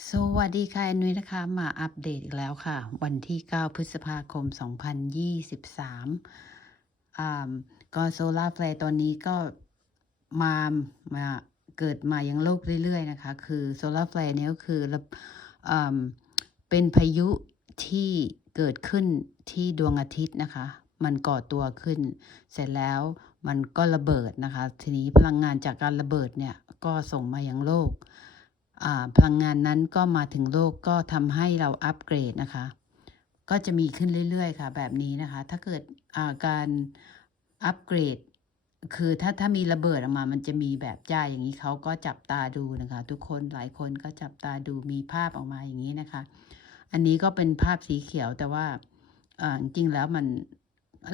สวัสดีค่ะแอนนุ้ยนะคะ มาอัปเดตอีกแล้วค่ะ วันที่ 9 พฤษภาคม 2023อ่าก็โซลาร์แฟลร์ตอนนี้ก็มามาเกิดมายังโลกเรื่อยๆนะคะ คือโซลาร์แฟลร์เนี่ยก็คือระอ่าเป็นพายุที่เกิดขึ้นที่ดวงอาทิตย์นะคะ มันก่อตัวขึ้น เสร็จแล้วมันก็ระเบิดนะคะ ทีนี้พลังงานจากการระเบิดเนี่ยก็ส่งมายังโลก พลังงานนั้นก็มาถึงโลกก็ทำให้เราอัปเกรดนะคะ ก็จะมีขึ้นเรื่อยๆค่ะ แบบนี้นะคะ ถ้าเกิดาการอัปเกรด คือถ้าถ้ามีระเบิดออกมา มันจะมีแบบจ้ายอย่างนี้เขาก็จับตาดูนะคะ ทุกคนหลายคนก็จับตาดูมีภาพออกมาอย่างนี้นะคะ อันนี้ก็เป็นภาพสีเขียวแต่ว่าจริงๆแล้วมัน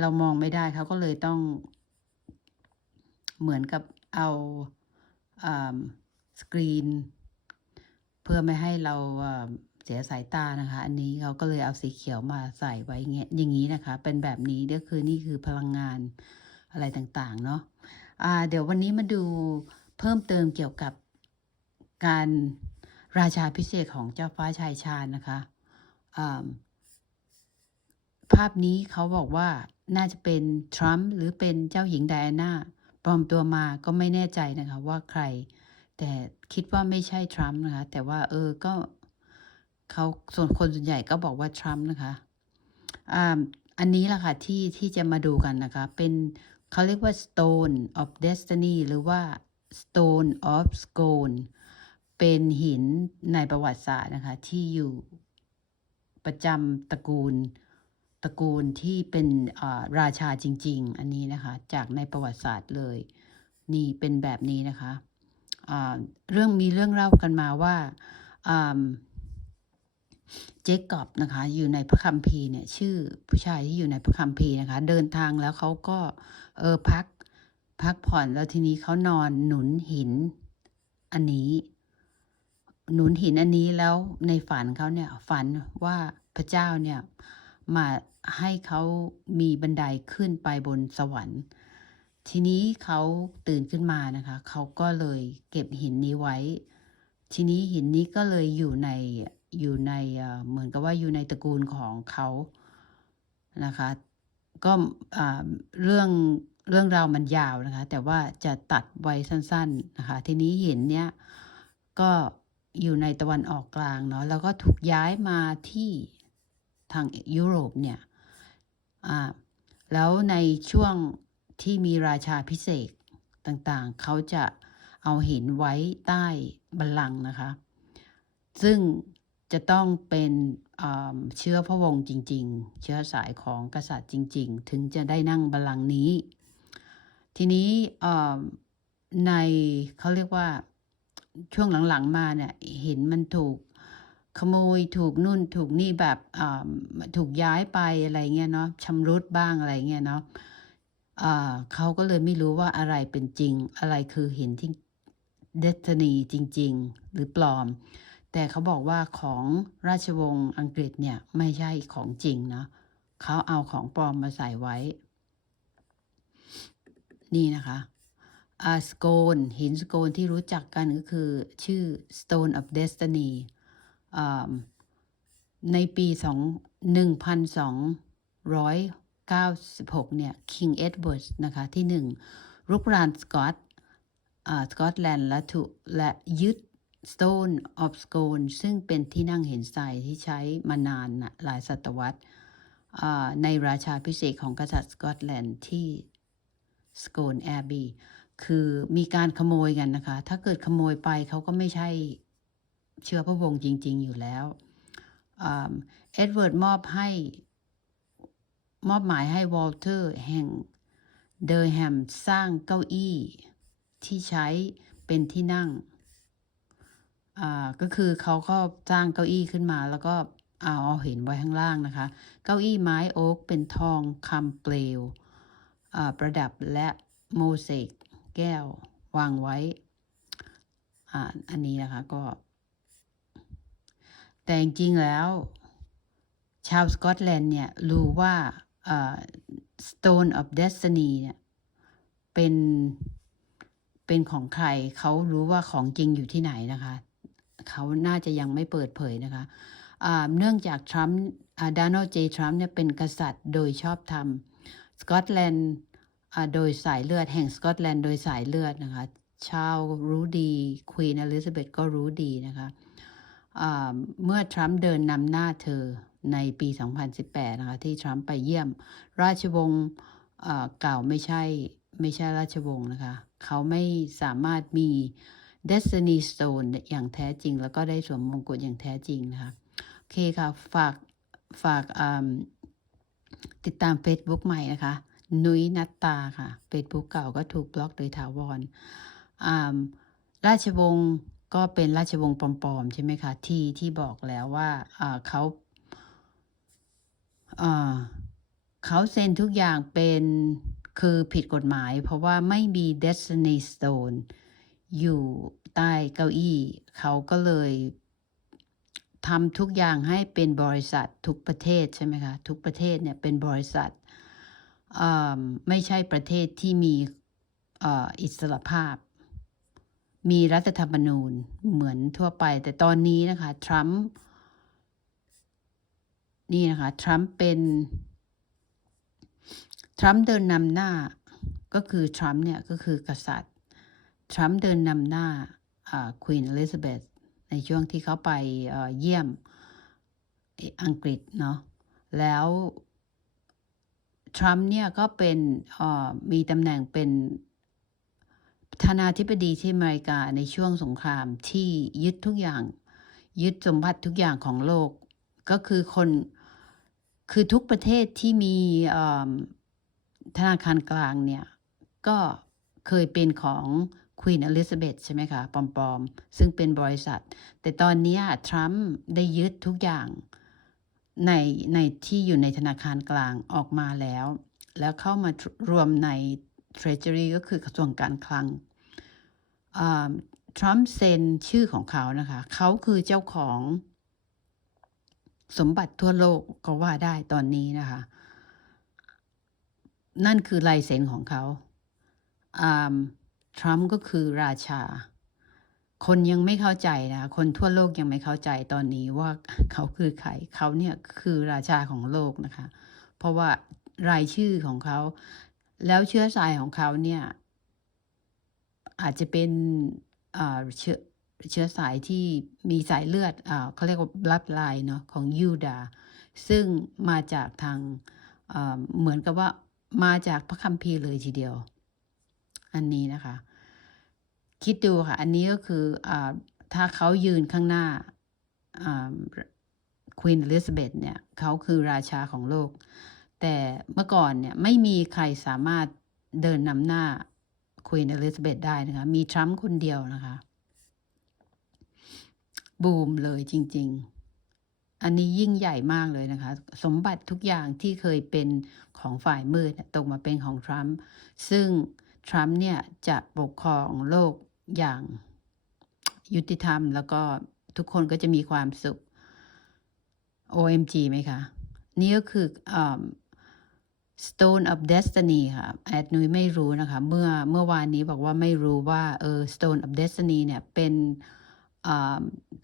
เรามองไม่ได้เขาก็เลยต้องเหมือนกับเอาสกรีน พื่อไม่ให้เราเสียสายตานะคะ อันนี้เขาก็เลยเอาสีเขียวมาใส่ไว้เงี้ยอย่างนี้นะคะ เป็นแบบนี้ก็คือนี่คือพลังงานอะไรต่างๆเนาะอ่าเดี๋ยววันนี้มาดูเพิ่มเติมเกี่ยวกับการราชาพิเศษของเจ้าฟ้าชายชาญนะคะอ่าภาพนี้เขาบอกว่าน่าจะเป็นทรัมป์หรือเป็นเจ้าหญิงไดอาน่าปลอมตัวมาก็ไม่แน่ใจนะคะว่าใคร แต่คิดว่าไม่ใช่ทรัมป์นะคะ แต่ว่าเออก็เขาส่วนคนส่วนใหญ่ก็บอกว่าทรัมป์นะคะอ่าอันนี้แหละค่ะที่ที่จะมาดูกันนะคะ เป็นเขาเรียกว่า stone of destiny หรือว่า stone of scone เป็นหินในประวัติศาสตร์นะคะ ที่อยู่ประจำตระกูลตระกูลที่เป็นอ่าราชาจริง ๆ อันนี้นะคะ จากในประวัติศาสตร์เลย นี่เป็นแบบนี้นะคะ เรื่องมีเรื่องเล่ากันมาว่าเจคอบนะคะ อยู่ในพระคัมภีร์เนี่ย ชื่อผู้ชายที่อยู่ในพระคัมภีร์นะคะ เดินทางแล้วเขาก็เออพักพักผ่อนแล้วทีนี้เขานอนหนุนหินอันนี้ หนุนหินอันนี้แล้วในฝันเขาเนี่ยฝันว่าพระเจ้าเนี่ยมาให้เขามีบันไดขึ้นไปบนสวรรค์ ทีนี้เขาตื่นขึ้นมานะคะ เขาก็เลยเก็บหินนี้ไว้ ทีนี้หินนี้ก็เลยอยู่ในอยู่ในเหมือนกับว่าอยู่ในตระกูลของเขานะคะ ก็เรื่องเรื่องราวมันยาวนะคะ แต่ว่าจะตัดไว้สั้น ๆนะคะ ทีนี้หินเนี้ยก็อยู่ในตะวันออกกลางเนาะแล้วก็ถูกย้ายมาที่ทางยุโรปเนี่ยอ่าแล้วในช่วง ที่มีราชาพิเศษต่างๆ เขาจะเอาหินไว้ใต้บัลลังก์นะคะ ซึ่งจะต้องเป็นเชื้อพระวงศ์จริง ๆ เชื้อสายของกษัตริย์จริง ๆ ถึงจะได้นั่งบัลลังก์นี้ ทีนี้ในเขาเรียกว่าช่วงหลังๆมาเนี่ยหินมันถูกขโมยถูกนู่นถูกนี่แบบถูกย้ายไปอะไรเงี้ยเนาะชำรุดบ้างอะไรเงี้ยเนาะ เขาก็เลยไม่รู้ว่าอะไรเป็นจริง อะไรคือหินที่เดสนีจริง ๆ หรือปลอม แต่เขาบอกว่าของราชวงศ์อังกฤษเนี่ยไม่ใช่ของจริงนะเขาเอาของปลอมมาใส่ไว้ นี่นะคะอาสโกนหินสโกนที่รู้จักกันก็คือชื่อ Stone of Destiny อ่าในปีสอ งหนึ่งพันสองร้อยเก้าสิบหกเนี่ย King Edward นะคะ ที่หนึ่งรุกรานสกอตสกอตแลนด์และถูและยึด Stone of Scone ซึ่งเป็นที่นั่งเห็นทรายที่ใช้มานานนะหลายศตวรรษในราชาพิเศษของกษัตริย์สกอตแลนด์ที่สโกนแอ b บีคือมีการขโมยกันนะคะ ถ้าเกิดขโมยไปเขาก็ไม่ใช่เชื้อพระวงศ์จริง ๆ อยู่แล้วเอ็ดเวิร์ดมอบให้ มอบหมายให้วอลเตอร์แห่งเดอร์แฮมสร้างเก้าอี้ที่ใช้เป็นที่นั่ง อ่า ก็คือเขาก็สร้างเก้าอี้ขึ้นมาแล้วก็เอาเอาเห็นไว้ข้างล่างนะคะ เก้าอี้ไม้โอ๊กเป็นทองคำเปลวอ่าประดับและโมเสกแก้ววางไว้ อ่า อันนี้นะคะก็ แต่จริงๆแล้ว ชาวสกอตแลนด์เนี่ยรู้ว่า Stone of Destiny เนี่ยเป็นเป็นของใครเขารู้ว่าของจริงอยู่ที่ไหนนะคะเขาน่าจะยังไม่เปิดเผยนะคะเนื่องจากทรัมป์ดาน l d เจทรัมป์เนี่ยเป็นกษัตริย์โดยชอบธรรมสกอตแลนด์โดยสายเลือดแห่งสกอตแลนด์โดยสายเลือดนะคะชาวรู้ดีควีนอลิซาเบธก็รู้ดีนะคะ เมื่อทรัมป์เดินนำหน้าเธอในปี 2018 นะคะ ที่ทรัมป์ไปเยี่ยม ราชวงศ์เก่าไม่ใช่ไม่ใช่ราชวงศ์นะคะ เขาไม่สามารถมี Destiny Stone อย่างแท้จริง แล้วก็ได้สวมมงกุฎอย่างแท้จริงนะคะ โอเคค่ะ ฝากฝากติดตาม Facebook ใหม่นะคะ นุ้ยนัตตาค่ะ Facebook เก่าก็ถูกบล็อกโดยถาวรราชวงศ์ ก็เป็นราชวงศ์ปลอมๆใช่ไหมคะ ที่ที่บอกแล้วว่าเขาเขาเซ็นทุกอย่างเป็นคือผิดกฎหมาย เพราะว่าไม่มี Destiny Stone อยู่ใต้เก้าอี้ เขาก็เลยทำทุกอย่างให้เป็นบริษัททุกประเทศใช่ไหมคะทุกประเทศเนี่ยเป็นบริษัทไม่ใช่ประเทศที่มีอิสรภาพ มีรัฐธรรมนูญเหมือนทั่วไป แต่ตอนนี้นะคะทรัมป์นี่นะคะทรัมป์เป็นทรัมป์เดินนำหน้าก็คือทรัมป์เนี่ยก็คือกษัตริย์ทรัมป์เดินนำหน้าควีนอลิซาเบธในช่วงที่เขาไปเยี่ยมอังกฤษเนาะแล้วทรัมป์เนี่ยก็เป็นอ่อมีตำแหน่งเป็น ธานาธิบดีที่อเมริกาในช่วงสงครามที่ยึดทุกอย่าง ยึดสมบัติทุกอย่างของโลก ก็คือคนคือทุกประเทศที่มีธนาคารกลางเนี่ย ก็เคยเป็นของควีนอลิซาเบธใช่ไหมคะปลอมๆ ซึ่งเป็นบริษัท แต่ตอนนี้ทรัมป์ได้ยึดทุกอย่างในในที่อยู่ในธนาคารกลางออกมาแล้ว แล้วเข้ามารวมใน Treasury ก็คือกระทรวงการคลัง ทรัมป์เซ็นชื่อของเขานะคะ เขาคือเจ้าของสมบัติทั่วโลกก็ว่าได้ตอนนี้นะคะ นั่นคือลายเซ็นของเขาทรัมป์ก็คือราชา คนยังไม่เข้าใจนะ คนทั่วโลกยังไม่เข้าใจตอนนี้ว่าเขาคือใคร เขาเนี่ยคือราชาของโลกนะคะ เพราะว่ารายชื่อของเขา แล้วเชื้อสายของเขาเนี่ย อาจจะเป็นเชื้อเชื้อสายที่มีสายเลือดเขาเรียกว่า blood line เนาะของยูดา ซึ่งมาจากทางเหมือนกับว่ามาจากพระคัมภีร์เลยทีเดียว อันนี้นะคะ คิดดูค่ะ อันนี้ก็คืออถ้าเขายืนข้างหน้าควีนอลิซาเบธเนี่ยเขาคือราชาของโลก แต่เมื่อก่อนเนี่ยไม่มีใครสามารถเดินนำหน้า ควีนอลิซาเบธได้นะคะ มีทรัมป์คนเดียวนะคะ บูมเลยจริง ๆ อันนี้ยิ่งใหญ่มากเลยนะคะ สมบัติทุกอย่างที่เคยเป็นของฝ่ายมืดตกมาเป็นของทรัมป์ซึ่งทรัมป์เนี่ยจะปกครองโลกอย่างยุติธรรม แล้วก็ทุกคนก็จะมีความสุข OMG ไหมคะ นี่ก็คือ Stone of Destiny ค่ะ แอดนุ้ยไม่รู้นะคะ เมื่อเมื่อวานนี้บอกว่าไม่รู้ว่าเออ Stone of Destiny เนี่ยเป็น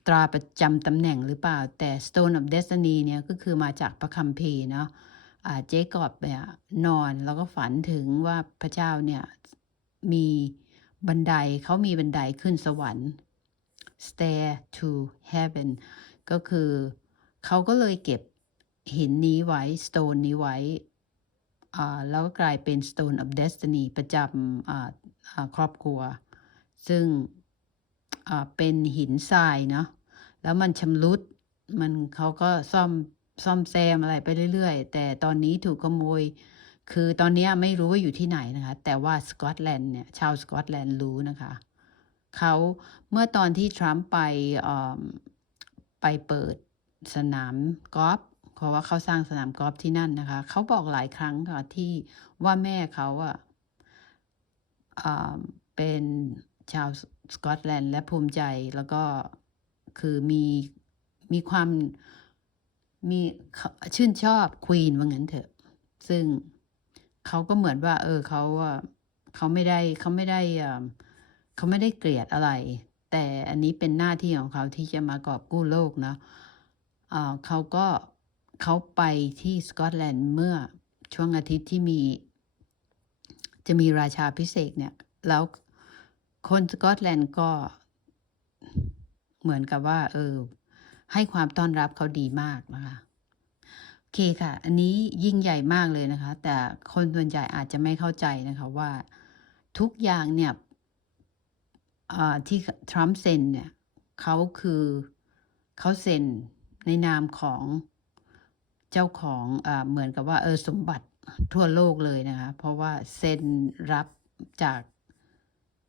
ตราประจำตำแหน่งหรือเปล่า แต่ Stone of Destiny เนี่ยก็คือมาจากพระคัมภีร์เนาะเจคอบเนี่ยนอนแล้วก็ฝันถึงว่าพระเจ้าเนี่ยมีบันไดเขามีบันไดขึ้นสวรรค์ stair to heaven ก็คือเขาก็เลยเก็บหินนี้ไว้ stone นี้ไว้ แล้วก็กลายเป็น stone of destiny ประจำครอบครัว ซึ่งเป็นหินทรายเนาะแล้วมันชำรุดมันเขาก็ซ่อมซ่อมแซมอะไรไปเรื่อยๆ แต่ตอนนี้ถูกขโมย คือตอนนี้ไม่รู้ว่าอยู่ที่ไหนนะคะ แต่ว่าสกอตแลนด์เนี่ยชาวสกอตแลนด์รู้นะคะเขาเมื่อตอนที่ทรัมป์ไปไปเปิดสนามกอล์ฟ เพราะว่าเขาสร้างสนามกอล์ฟที่นั่นนะคะ เขาบอกหลายครั้งค่ะที่ว่าแม่เขาอะเป็นชาวสกอตแลนด์และภูมิใจแล้วก็คือมีมีความมีชื่นชอบควีนว่างั้นเถอะ ซึ่งเขาก็เหมือนว่า เออเขาเขาไม่ได้เขาไม่ได้เขาไม่ได้เกลียดอะไร แต่อันนี้เป็นหน้าที่ของเขาที่จะมากอบกู้โลกเนาะอ่าเขาก็ เขาไปที่สกอตแลนด์เมื่อช่วงอาทิตย์ที่มี จะมีราชาพิเศษเนี่ย แล้วคนสกอตแลนด์ก็เหมือนกับว่า เออ ให้ความต้อนรับเขาดีมากนะคะโอเคค่ะ อันนี้ยิ่งใหญ่มากเลยนะคะ แต่คนส่วนใหญ่อาจจะไม่เข้าใจนะคะว่าทุกอย่างเนี่ยที่ทรัมป์เซ็นเนี่ยเขาคือเขาเซ็นในนามของ เจ้าของอเหมือนกับว่าเออสมบัติทั่วโลกเลยนะคะ เพราะว่าเซ็นรับจาก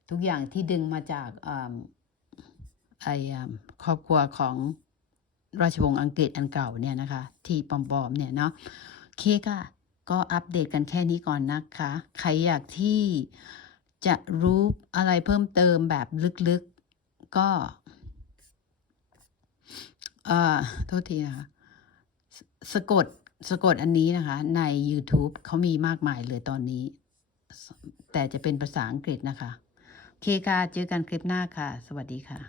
ทุกอย่างที่ดึงมาจากไออ่าครอบครัวของราชวงศ์อังกฤษอันเก่าเนี่ยนะคะ ที่ปอมๆเนี่ยเนาะเคค่ะก็อัปเดตกันแค่นี้ก่อนนะคะ ใครอยากที่จะรู้อะไรเพิ่มเติมแบบลึกๆก็ เอ่อ โทษทีนะคะ สะกดสะกดอันนี้นะคะ ใน YouTube เขามีมากมายเลยตอนนี้ แต่จะเป็นภาษาอังกฤษนะคะ เคค่ะ เจอกันคลิปหน้าค่ะ สวัสดีค่ะ